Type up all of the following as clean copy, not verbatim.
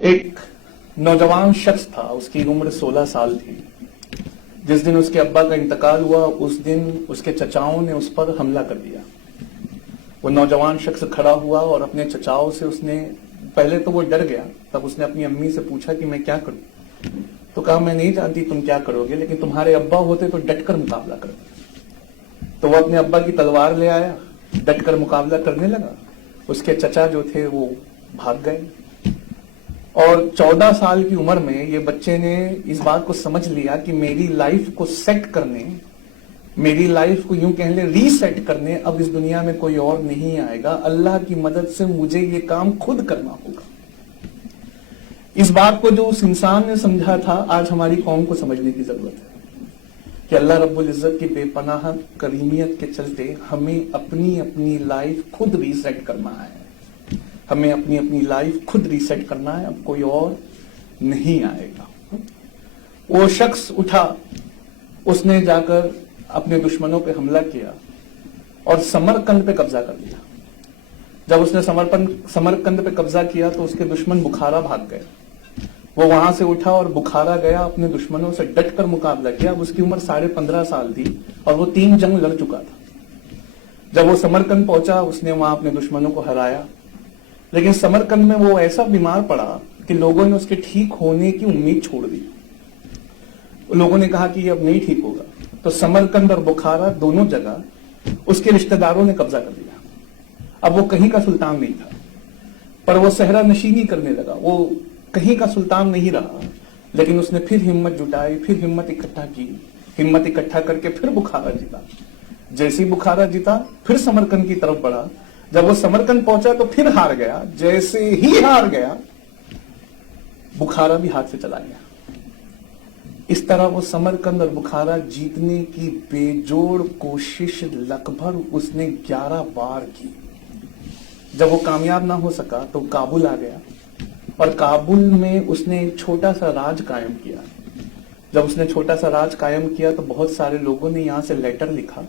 ایک نوجوان شخص تھا، اس کی عمر 16 سال تھی. جس دن اس کے ابا کا انتقال ہوا اس دن اس کے چچاؤں نے اس پر حملہ کر دیا. وہ نوجوان شخص کھڑا ہوا اور اپنے چچاؤں سے اس نے پہلے تو وہ ڈر گیا. تب اس نے اپنی امی سے پوچھا کہ میں کیا کروں؟ تو کہا میں نہیں جانتی تم کیا کرو گے، لیکن تمہارے ابا ہوتے تو ڈٹ کر مقابلہ کرتے. تو وہ اپنے ابا کی تلوار لے آیا، ڈٹ کر مقابلہ کرنے لگا. اس کے چچا جو تھے وہ بھاگ گئے. اور 14 سال کی عمر میں یہ بچے نے اس بات کو سمجھ لیا کہ میری لائف کو سیٹ کرنے، میری لائف کو یوں کہہ لیں ری سیٹ کرنے اب اس دنیا میں کوئی اور نہیں آئے گا، اللہ کی مدد سے مجھے یہ کام خود کرنا ہوگا. اس بات کو جو اس انسان نے سمجھا تھا آج ہماری قوم کو سمجھنے کی ضرورت ہے کہ اللہ رب العزت کی بے پناہ کریمیت کے چلتے ہمیں اپنی لائف خود ری سیٹ کرنا ہے. ہمیں اپنی لائف خود ری سیٹ کرنا ہے، اب کوئی اور نہیں آئے گا. وہ شخص اٹھا، اس نے جا کر اپنے دشمنوں پہ حملہ کیا اور سمرقند پہ قبضہ کر لیا. جب اس نے سمرقند پہ قبضہ کیا تو اس کے دشمن بخارا بھاگ گئے. وہ وہاں سے اٹھا اور بخارا گیا، اپنے دشمنوں سے ڈٹ کر مقابلہ کیا. اس کی عمر 15.5 سال تھی اور وہ 3 جنگ لڑ چکا تھا. جب وہ سمرقند پہنچا اس نے وہاں اپنے دشمنوں کو ہرایا. لیکن سمرقند میں وہ ایسا بیمار پڑا کہ لوگوں نے اس کے ٹھیک ہونے کی امید چھوڑ دی. لوگوں نے کہا کہ یہ اب نہیں ٹھیک ہوگا. تو سمرقند اور بخارا دونوں جگہ اس کے رشتہ داروں نے قبضہ کر لیا. اب وہ کہیں کا سلطان نہیں تھا، پر وہ صحرا نشینی کرنے لگا. وہ کہیں کا سلطان نہیں رہا، لیکن اس نے پھر ہمت جٹائی، پھر ہمت اکٹھا کی. ہمت اکٹھا کر کے پھر بخارا جیتا. جیسے بخارا جیتا پھر سمرقند کی طرف بڑھا. جب وہ سمرقند پہنچا تو پھر ہار گیا. جیسے ہی ہار گیا بخارا بھی ہاتھ سے چلا گیا. اس طرح وہ سمرقند اور بخارا جیتنے کی بے جوڑ کوشش لگ بھگ اس نے 11 بار کی. جب وہ کامیاب نہ ہو سکا تو کابل آ گیا اور کابل میں اس نے ایک چھوٹا سا راج قائم کیا. جب اس نے چھوٹا سا راج قائم کیا تو بہت سارے لوگوں نے یہاں سے لیٹر لکھا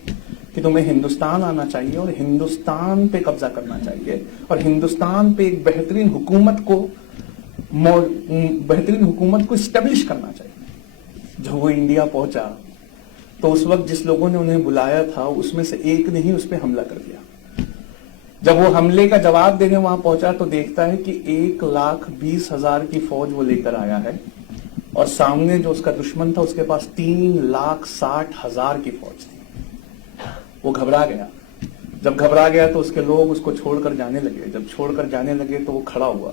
کہ تمہیں ہندوستان آنا چاہیے اور ہندوستان پہ قبضہ کرنا چاہیے اور ہندوستان پہ ایک بہترین حکومت کو اسٹیبلش کرنا چاہیے. جب وہ انڈیا پہنچا تو اس وقت جس لوگوں نے انہیں بلایا تھا اس میں سے ایک نے ہی اس پہ حملہ کر دیا. جب وہ حملے کا جواب دینے وہاں پہنچا تو دیکھتا ہے کہ 1,20,000 کی فوج وہ لے کر آیا ہے اور سامنے جو اس کا دشمن تھا اس کے پاس 3,60,000 کی فوج تھی. وہ گھبرا گیا. جب گھبرا گیا تو اس کے لوگ اس کو چھوڑ کر جانے لگے. جب چھوڑ کر جانے لگے تو وہ کھڑا ہوا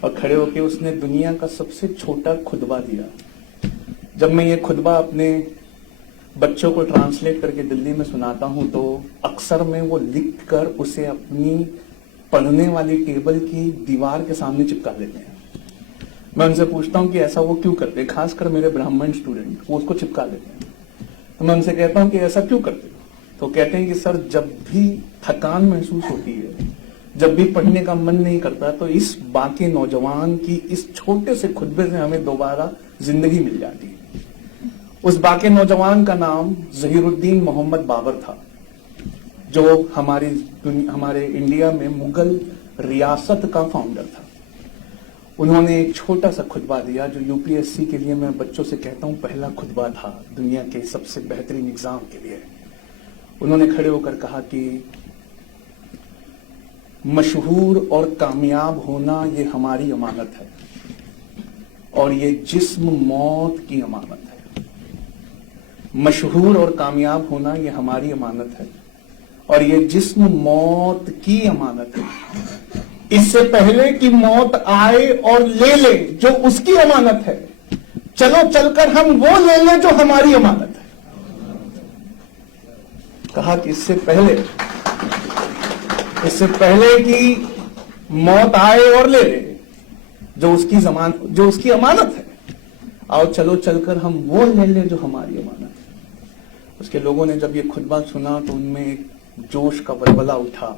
اور کھڑے ہو کے اس نے دنیا کا سب سے چھوٹا خطبہ دیا. جب میں یہ خطبہ اپنے بچوں کو ٹرانسلیٹ کر کے دلی میں سناتا ہوں تو اکثر میں وہ لکھ کر اسے اپنی پڑھنے والی ٹیبل کی دیوار کے سامنے چپکا دیتے ہیں. میں ان سے پوچھتا ہوں کہ ایسا وہ کیوں کرتے، خاص کر میرے برہمن اسٹوڈنٹ وہ اس کو چپکا دیتے ہیں. تو میں ان سے کہتا ہوں کہ ایسا کیوں کرتے؟ تو کہتے ہیں کہ سر جب بھی تھکان محسوس ہوتی ہے، جب بھی پڑھنے کا من نہیں کرتا تو اس باقی نوجوان کی اس چھوٹے سے خطبے سے ہمیں دوبارہ زندگی مل جاتی ہے. اس باقی نوجوان کا نام ظہیر الدین محمد بابر تھا جو ہمارے انڈیا میں مغل ریاست کا فاؤنڈر تھا. انہوں نے ایک چھوٹا سا خطبہ دیا جو UPSC کے لیے میں بچوں سے کہتا ہوں پہلا خطبہ تھا دنیا کے سب سے بہترین ایگزام کے لیے. انہوں نے کھڑے ہو کر کہا کہ مشہور اور کامیاب ہونا یہ ہماری امانت ہے اور یہ جسم موت کی امانت ہے. مشہور اور کامیاب ہونا یہ ہماری امانت ہے اور یہ جسم موت کی امانت ہے. اس سے پہلے کہ موت آئے اور لے لے جو اس کی امانت ہے، چلو چل کر ہم وہ لے لیں جو ہماری امانت ہے. کہا کہ اس سے پہلے کہ موت آئے اور لے لے جو اس کی امانت ہے، آؤ چلو چل کر ہم وہ لے لیں جو ہماری امانت ہے. اس کے لوگوں نے جب یہ خطبہ سنا تو ان میں ایک جوش کا ولولہ اٹھا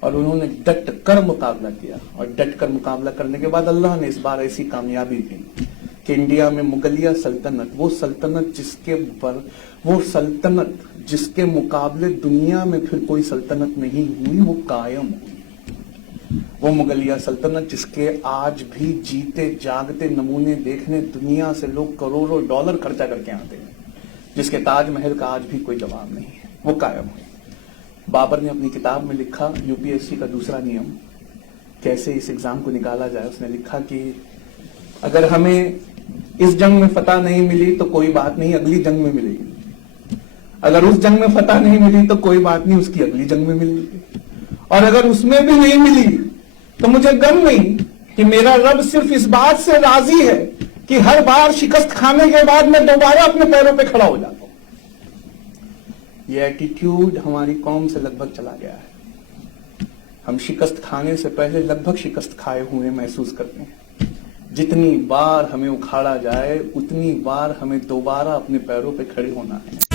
اور انہوں نے ڈٹ کر مقابلہ کیا. اور ڈٹ کر مقابلہ کرنے کے بعد اللہ نے اس بار ایسی کامیابی دی کہ انڈیا میں مغلیہ سلطنت، وہ سلطنت جس کے مقابلے دنیا میں پھر کوئی سلطنت نہیں ہوئی، وہ قائم ہوئی. وہ مغلیہ سلطنت جس کے آج بھی جیتے جاگتے نمونے دیکھنے دنیا سے لوگ کروڑوں ڈالر خرچہ کر کے آتے ہیں، جس کے تاج محل کا آج بھی کوئی جواب نہیں ہے، وہ قائم ہوئی۔ بابر نے اپنی کتاب میں لکھا، یو پی ایس سی کا دوسرا نیم کیسے اس ایگزام کو نکالا جائے، اس نے لکھا کہ اگر ہمیں اس جنگ میں فتح نہیں ملی تو کوئی بات نہیں، اگلی جنگ میں ملے گی، اگر اس جنگ میں فتح نہیں ملی تو کوئی بات نہیں، اس کی اگلی جنگ میں ملے گی، اور اگر اس میں بھی نہیں ملی تو مجھے غم نہیں کہ میرا رب صرف اس بات سے راضی ہے کہ ہر بار شکست کھانے کے بعد میں دوبارہ اپنے پیروں پہ کھڑا ہو جاتا ہوں۔ یہ ایٹیٹیوڈ ہماری قوم سے لگ بھگ چلا گیا ہے۔ ہم شکست کھانے سے پہلے لگ بھگ شکست کھائے ہوئے محسوس کرتے ہیں۔ جتنی بار ہمیں اکھاڑا جائے اتنی بار ہمیں دوبارہ اپنے پیروں پہ کھڑے ہونا ہے۔